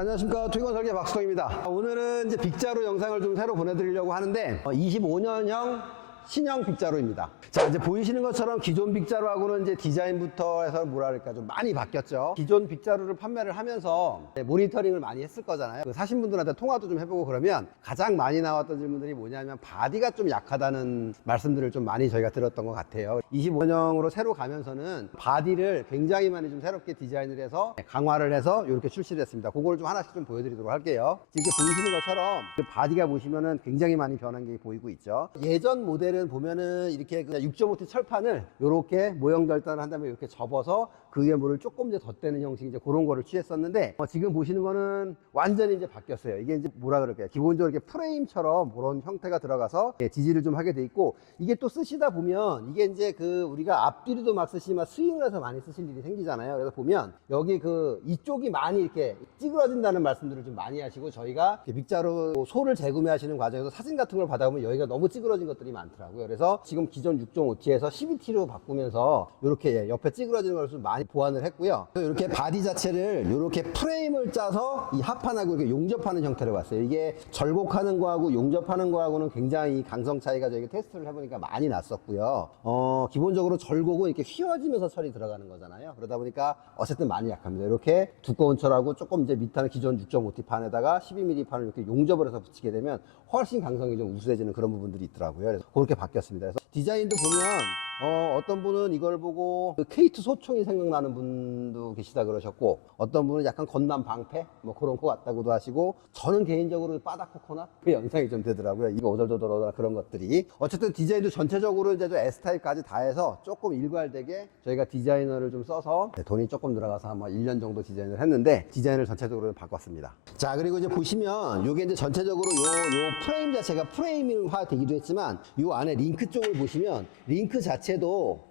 안녕하십니까. 투기건 설계 박수동입니다. 오늘은 이제 빅자루 영상을 좀 새로 보내드리려고 하는데 25년형 신형 빅자루입니다. 자, 이제 보이시는 것처럼 기존 빅자루하고는 이제 디자인부터 해서 뭐라 그럴까 좀 많이 바뀌었죠. 기존 빅자루를 판매를 하면서 모니터링을 많이 했을 거잖아요. 사신 분들한테 통화도 좀 해보고 그러면 가장 많이 나왔던 질문들이 뭐냐면 바디가 좀 약하다는 말씀들을 좀 많이 저희가 들었던 것 같아요. 25년형으로 새로 가면서는 바디를 굉장히 많이 좀 새롭게 디자인을 해서 강화를 해서 이렇게 출시를 했습니다. 그걸 좀 하나씩 좀 보여드리도록 할게요. 이렇게 보이시는 것처럼 그 바디가 보시면은 굉장히 많이 변한 게 보이고 있죠. 예전 모델은 보면은 이렇게 그냥 6.5T 철판을 이렇게 모형 절단을 한 다음에 이렇게 접어서 그 위에 물을 조금 이제 덧대는 형식 이제 그런 거를 취했었는데 지금 보시는 거는 완전히 이제 바뀌었어요. 이게 이제 뭐라 그럴까요? 기본적으로 이렇게 프레임처럼 그런 형태가 들어가서 지지를 좀 하게 돼 있고, 이게 또 쓰시다 보면 이게 이제 그 우리가 앞뒤로도 막 쓰시지만 스윙을 해서 많이 쓰실 일이 생기잖아요. 그래서 보면 여기 그 이쪽이 많이 이렇게 찌그러진다는 말씀들을 좀 많이 하시고, 저희가 빅자루 소를 재구매하시는 과정에서 사진 같은 걸 받아보면 여기가 너무 찌그러진 것들이 많더라고요. 그래서 지금 기존 6.5T에서 12T로 바꾸면서 이렇게 옆에 찌그러지는 걸 좀 많이 보완을 했고요. 이렇게 바디 자체를 이렇게 프레임을 짜서 이 합판하고 이렇게 용접하는 형태로 봤어요. 이게 절곡하는 거하고 용접하는 거하고는 굉장히 강성 차이가 저희가 테스트를 해보니까 많이 났었고요. 기본적으로 절곡은 이렇게 휘어지면서 철이 들어가는 거잖아요. 그러다 보니까 어쨌든 많이 약합니다. 이렇게 두꺼운 철하고 조금 이제 밑에는 기존 6.5T 판에다가 12mm 판을 이렇게 용접을 해서 붙이게 되면 훨씬 강성이 좀 우수해지는 그런 부분들이 있더라고요. 그래서 그렇게 바뀌었습니다. 그래서 디자인도 보면 어떤 분은 이걸 보고 그 K2 소총이 생각나는 분도 계시다 그러셨고, 어떤 분은 약간 건남 방패 뭐 그런 거 같다고도 하시고, 저는 개인적으로 바닥 코코넛 그 영상이 좀 되더라고요. 이거 오돌도돌하다 그런 것들이. 어쨌든 디자인도 전체적으로 이제 S타입까지 다 해서 조금 일괄되게 저희가 디자이너를 좀 써서 돈이 조금 들어가서 한 1년 정도 디자인을 했는데, 디자인을 전체적으로 바꿨습니다. 자, 그리고 이제 보시면 요게 이제 전체적으로 요 프레임 자체가 프레임화 되기도 했지만, 요 안에 링크 쪽을 보시면 링크 자체도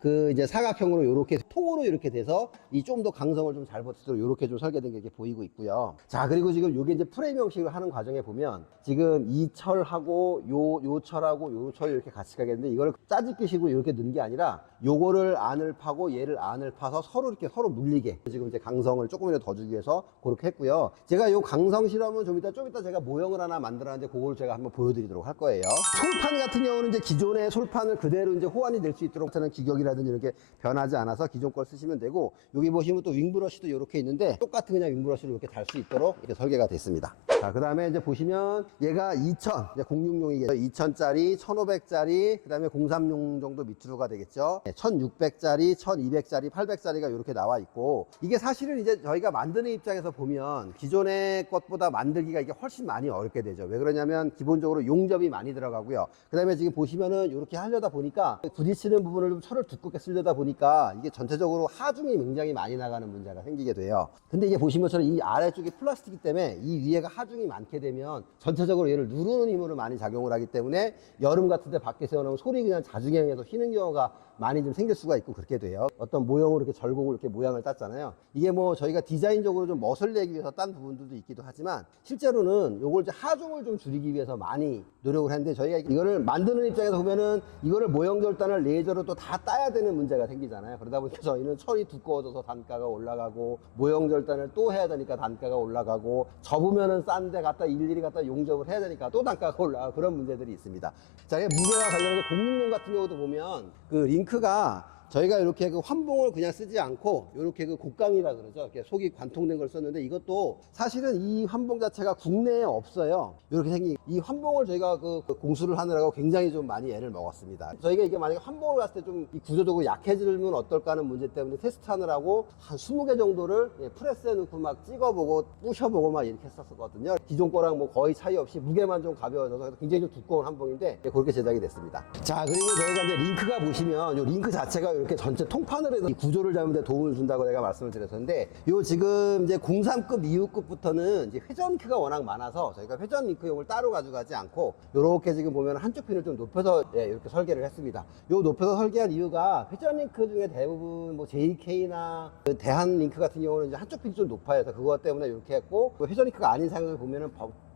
그 이제 사각형으로 이렇게 통으로 이렇게 돼서 이 좀 더 강성을 좀 잘 버티도록 이렇게 좀 설계된 게 이렇게 보이고 있고요. 자, 그리고 지금 요게 이제 프레임 형식을 하는 과정에 보면 지금 이 철하고 요 철하고 요 철 이렇게 같이 가겠는데, 이거를 짜집기식으로 이렇게 넣은 게 아니라 요거를 안을 파고 얘를 안을 파서 서로 이렇게 서로 물리게 지금 이제 강성을 조금이라도 더 주기 위해서 그렇게 했고요. 제가 요 강성 실험은 좀 이따 제가 모형을 하나 만들었는데 그걸 제가 한번 보여드리도록 할 거예요. 솔판 같은 경우는 이제 기존의 솔판을 그대로 이제 호환이 될 수 있도록 저는 기격이라든지 이렇게 변하지 않아서 기존 걸 쓰시면 되고, 여기 보시면 또 윙브러쉬도 이렇게 있는데 똑같은 그냥 윙브러쉬를 이렇게 달 수 있도록 이렇게 설계가 됐습니다. 자, 그 다음에 이제 보시면 얘가 2000 이제 06용이겠죠. 2000짜리 1500짜리 그 다음에 03용 정도 밑으로가 되겠죠. 1600짜리 1200짜리 800짜리가 이렇게 나와 있고, 이게 사실은 이제 저희가 만드는 입장에서 보면 기존의 것보다 만들기가 이게 훨씬 많이 어렵게 되죠. 왜 그러냐면 기본적으로 용접이 많이 들어가고요. 그 다음에 지금 보시면은 이렇게 하려다 보니까 부딪히는 부분을 좀 철을 두껍게 쓰려다 보니까 이게 전체적으로 하중이 굉장히 많이 나가는 문제가 생기게 돼요. 근데 이게 보시면 저는 이 아래쪽이 플라스틱이기 때문에 이 위에가 하중이 많게 되면 전체적으로 얘를 누르는 힘으로 많이 작용을 하기 때문에 여름 같은 데 밖에 세워놓으면 소리 그냥 자중형에서 휘는 경우가 많이 좀 생길 수가 있고 그렇게 돼요. 어떤 모형으로 이렇게 절곡을 이렇게 모양을 땄잖아요. 이게 뭐 저희가 디자인적으로 좀 멋을 내기 위해서 딴 부분들도 있기도 하지만, 실제로는 요걸 이제 하중을 좀 줄이기 위해서 많이 노력을 했는데, 저희가 이거를 만드는 입장에서 보면은 이거를 모형 절단을 레이저로 또 다 따야 되는 문제가 생기잖아요. 그러다 보니까 저희는 철이 두꺼워져서 단가가 올라가고, 모형 절단을 또 해야 되니까 단가가 올라가고, 접으면은 싼 데 갖다 일일이 갖다 용접을 해야 되니까 또 단가가 올라가고 그런 문제들이 있습니다. 자, 무게와 관련해서 06용 같은 경우도 보면 그 링크가 저희가 이렇게 그 환봉을 그냥 쓰지 않고 이렇게 그 곡강이라 그러죠. 이렇게 속이 관통된 걸 썼는데, 이것도 사실은 이 환봉 자체가 국내에 없어요. 이렇게 생긴 이 환봉을 저희가 그 공수를 하느라고 굉장히 좀 많이 애를 먹었습니다. 저희가 이게 만약에 환봉을 갔을 때 좀 구조적으로 약해지면 어떨까 하는 문제 때문에 테스트하느라고 한 20개 정도를 프레스에 넣고 막 찍어보고 부셔보고 막 이렇게 했었거든요. 기존 거랑 뭐 거의 차이 없이 무게만 좀 가벼워져서 굉장히 좀 두꺼운 환봉인데 그렇게 제작이 됐습니다. 자, 그리고 저희가 이제 링크가 보시면 이 링크 자체가 이렇게 전체 통판을 해서 이 구조를 잡는 데 도움을 준다고 내가 말씀을 드렸었는데, 요 지금 이제 03급 이후급부터는 이제 회전 링크가 워낙 많아서 저희가 회전 링크용을 따로 가져가지 않고 요렇게 지금 보면 한쪽 핀을 좀 높여서 이렇게 설계를 했습니다. 요 높여서 설계한 이유가 회전 링크 중에 대부분 뭐 JK나 그 대한 링크 같은 경우는 이제 한쪽 핀이 좀 높아요. 그래서 그것 때문에 이렇게 했고, 회전 링크가 아닌 상황을 보면은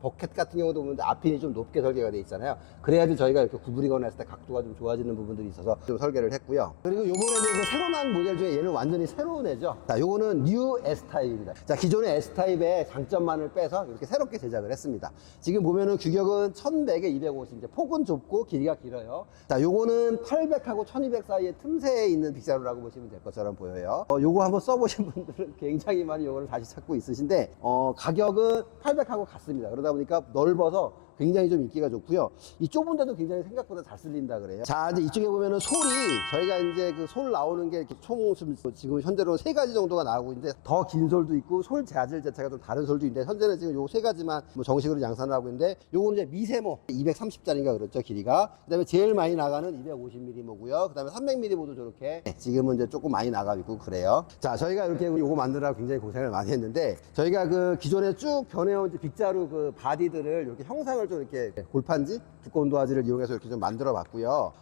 버켓 같은 경우도 보면 앞핀이 좀 높게 설계가 돼 있잖아요. 그래야지 저희가 이렇게 구부리거나 했을 때 각도가 좀 좋아지는 부분들이 있어서 좀 설계를 했고요. 그리고 요번에 이제 그 새로 나온 모델 중에 얘는 완전히 새로운 애죠. 자, 요거는 뉴 S타입입니다. 자, 기존의 S타입의 장점만을 빼서 이렇게 새롭게 제작을 했습니다. 지금 보면은 규격은 1100에 250, 이제 폭은 좁고 길이가 길어요. 자, 요거는 800하고 1200 사이에 틈새에 있는 빅자루라고 보시면 될 것처럼 보여요. 요거 한번 써보신 분들은 굉장히 많이 요거를 다시 찾고 있으신데, 가격은 800하고 같습니다. 그러다 보니까 넓어서 굉장히 좀 인기가 좋고요. 이 좁은 데도 굉장히 생각보다 잘 쓸린다 그래요. 자, 이제 이쪽에 보면은 솔이, 저희가 이제 그 솔 나오는 게 이렇게 총 지금 현재로 3가지 정도가 나오고 있는데, 더 긴 솔도 있고 솔 재질 자체가 좀 다른 솔도 있는데, 현재는 지금 요 3가지만 뭐 정식으로 양산을 하고 있는데, 요거는 이제 미세모 230짜리인가 그렇죠, 길이가. 그 다음에 제일 많이 나가는 250mm모고요. 그 다음에 300mm모도 저렇게 지금은 이제 조금 많이 나가고 있고 그래요. 자, 저희가 이렇게 요거 만드느라고 굉장히 고생을 많이 했는데, 저희가 그 기존에 쭉 변해온 빅자루 그 바디들을 이렇게 형상을 좀 이렇게 골판지, 두꺼운 도화지를 이용해서 이렇게 좀 만들어 봤고요.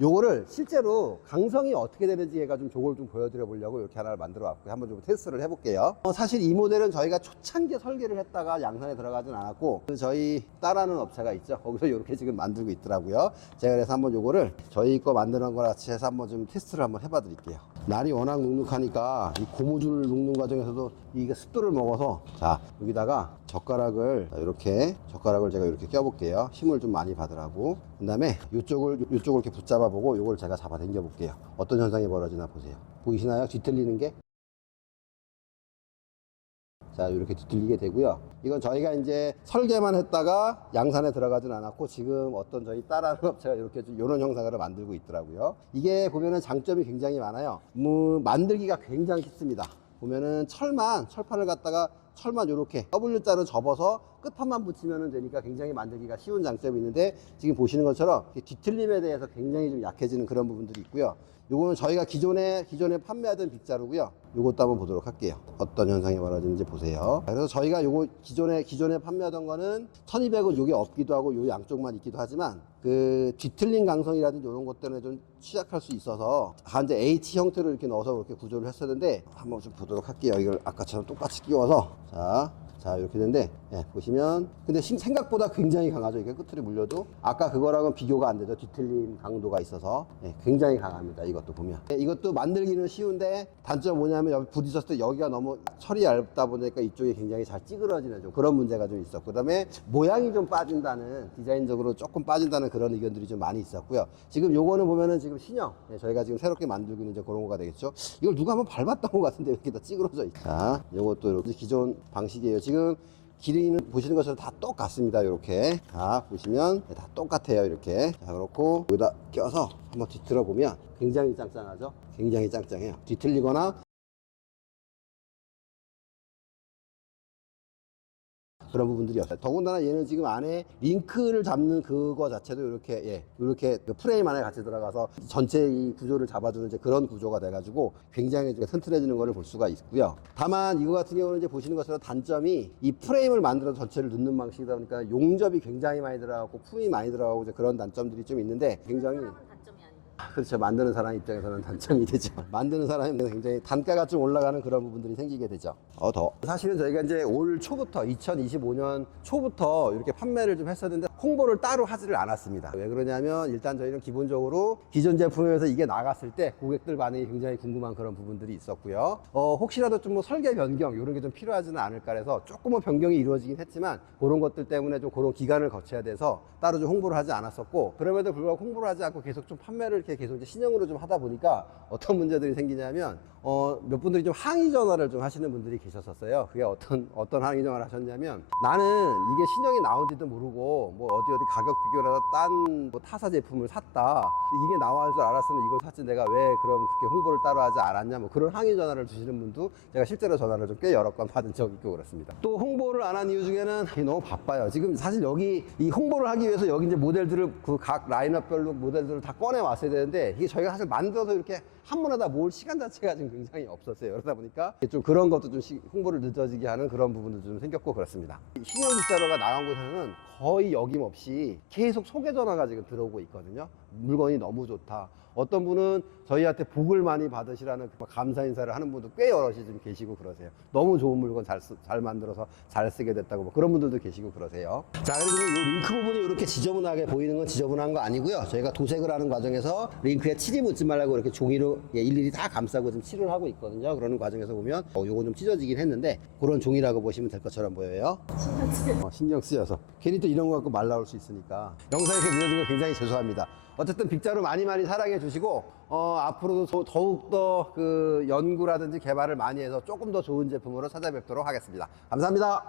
요거를 실제로 강성이 어떻게 되는지가 좀 저걸 좀 보여드려 보려고 이렇게 하나를 만들어 왔고요. 한번 좀 테스트를 해볼게요. 사실 이 모델은 저희가 초창기에 설계를 했다가 양산에 들어가진 않았고, 저희 따라하는 업체가 있죠. 거기서 이렇게 지금 만들고 있더라고요. 제가 그래서 한번 요거를 저희 거 만드는 거랑 같이 해서 한번 좀 테스트를 한번 해봐 드릴게요. 날이 워낙 눅눅하니까 이 고무줄 눅는 과정에서도 이게 습도를 먹어서, 자, 여기다가 젓가락을 제가 이렇게 껴볼게요. 힘을 좀 많이 받으라고. 그 다음에 이쪽을 이렇게 붙잡아 보고 요걸 제가 잡아 당겨 볼게요. 어떤 현상이 벌어지나 보세요. 보이시나요? 뒤틀리는 게? 자, 이렇게 뒤틀리게 되고요. 이건 저희가 이제 설계만 했다가 양산에 들어가진 않았고, 지금 어떤 저희 따라하는 업체가 이렇게 좀 이런 형상을 만들고 있더라고요. 이게 보면은 장점이 굉장히 많아요. 만들기가 굉장히 쉽습니다. 보면은 철판을 갖다가 철만 이렇게 W자로 접어서 끝판만 붙이면 되니까 굉장히 만들기가 쉬운 장점이 있는데, 지금 보시는 것처럼 뒤틀림에 대해서 굉장히 좀 약해지는 그런 부분들이 있고요. 요거는 저희가 기존에 판매하던 빅자루고요. 요것도 한번 보도록 할게요. 어떤 현상이 벌어지는지 보세요. 그래서 저희가 요거 기존에 판매하던 거는 1200은 요게 없기도 하고 요 양쪽만 있기도 하지만, 그 뒤틀린 강성이라든지 이런 것 때문에 좀 취약할 수 있어서 이제 H 형태로 이렇게 넣어서 그렇게 구조를 했었는데, 한번 좀 보도록 할게요. 이걸 아까처럼 똑같이 끼워서, 자, 이렇게 되는데, 보시면, 근데 생각보다 굉장히 강하죠. 이게 끝으로 물려도. 아까 그거랑은 비교가 안 되죠. 뒤틀림 강도가 있어서. 굉장히 강합니다. 이것도 보면. 이것도 만들기는 쉬운데, 단점 뭐냐면, 여기 부딪혔을 때 여기가 너무 철이 얇다 보니까 이쪽이 굉장히 잘 찌그러지는 좀 그런 문제가 좀 있었고, 그 다음에 모양이 좀 빠진다는, 디자인적으로 조금 빠진다는 그런 의견들이 좀 많이 있었고요. 지금 요거는 보면은 지금 신형, 저희가 지금 새롭게 만들고 있는 이제 그런 거가 되겠죠. 이걸 누가 한번 밟았던 것 같은데, 왜 이렇게 다 찌그러져 있죠. 자, 요것도 이렇게 기존 방식이에요. 지금 길이는 보시는 것처럼 다 똑같습니다. 이렇게 다 보시면 다 똑같아요. 이렇게. 자, 그렇고 여기다 껴서 한번 뒤틀어 보면 굉장히 짱짱하죠. 굉장히 짱짱해요. 뒤틀리거나 그런 부분들이 없어요. 더군다나 얘는 지금 안에 링크를 잡는 그거 자체도 이렇게 그 프레임 안에 같이 들어가서 전체 이 구조를 잡아주는 이제 그런 구조가 돼가지고 굉장히 좀 튼튼해지는 거를 볼 수가 있고요. 다만 이거 같은 경우는 이제 보시는 것처럼 단점이 이 프레임을 만들어서 전체를 넣는 방식이다 보니까 용접이 굉장히 많이 들어가고 품이 많이 들어가고 이제 그런 단점들이 좀 있는데, 굉장히 그렇죠. 만드는 사람 입장에서는 단점이 되죠. 만드는 사람이 굉장히 단가가 좀 올라가는 그런 부분들이 생기게 되죠. 사실은 저희가 이제 올 초부터 2025년 초부터 이렇게 판매를 좀 했었는데 홍보를 따로 하지를 않았습니다. 왜 그러냐면, 일단 저희는 기본적으로 기존 제품에서 이게 나갔을 때 고객들 반응이 굉장히 궁금한 그런 부분들이 있었고요. 혹시라도 좀 뭐 설계 변경 이런 게 좀 필요하지는 않을까 해서 조금은 변경이 이루어지긴 했지만, 그런 것들 때문에 좀 그런 기간을 거쳐야 돼서 따로 좀 홍보를 하지 않았었고, 그럼에도 불구하고 홍보를 하지 않고 계속 좀 판매를 이렇게 계속 이제 신형으로 좀 하다 보니까 어떤 문제들이 생기냐면, 몇 분들이 좀 항의 전화를 좀 하시는 분들이 계셨었어요. 그게 어떤 항의 전화를 하셨냐면, 나는 이게 신형이 나온지도 모르고 뭐 어디 가격 비교를 하다 딴 뭐 타사 제품을 샀다. 이게 나올 줄 알았으면 이걸 샀지 내가 왜 그럼 그렇게 홍보를 따로 하지 않았냐, 뭐 그런 항의 전화를 주시는 분도 제가 실제로 전화를 좀 꽤 여러 건 받은 적이 있고 그렇습니다. 또 홍보를 안 한 이유 중에는 너무 바빠요. 지금 사실 여기 이 홍보를 하기 위해서 여기 이제 모델들을 그 각 라인업별로 모델들을 다 꺼내 왔어야 되는데, 이게 저희가 사실 만들어서 이렇게 한 번에다 모을 시간 자체가 지금 굉장히 없었어요. 그러다 보니까 좀 그런 것도 좀 홍보를 늦어지게 하는 그런 부분도 좀 생겼고 그렇습니다. 신형 빗자루가 나간 곳에서는 거의 여김없이 계속 소개 전화가 지금 들어오고 있거든요. 물건이 너무 좋다. 어떤 분은 저희한테 복을 많이 받으시라는 그 감사 인사를 하는 분도 꽤 여럿이 좀 계시고 그러세요. 너무 좋은 물건 잘 만들어서 잘 쓰게 됐다고 뭐 그런 분들도 계시고 그러세요. 자, 그리고 이 링크 부분이 이렇게 지저분하게 보이는 건 지저분한 거 아니고요. 저희가 도색을 하는 과정에서 링크에 칠이 묻지 말라고 이렇게 종이로 일일이 다 감싸고 지금 칠을 하고 있거든요. 그러는 과정에서 보면 요거 좀 찢어지긴 했는데 그런 종이라고 보시면 될 것처럼 보여요. 신경 쓰여서 괜히 또 이런 거 갖고 말 나올 수 있으니까 영상이 이렇게 늦어진 거 굉장히 죄송합니다. 어쨌든 빅자루 많이 사랑해 주시고 앞으로도 더욱더 그 연구라든지 개발을 많이 해서 조금 더 좋은 제품으로 찾아뵙도록 하겠습니다. 감사합니다.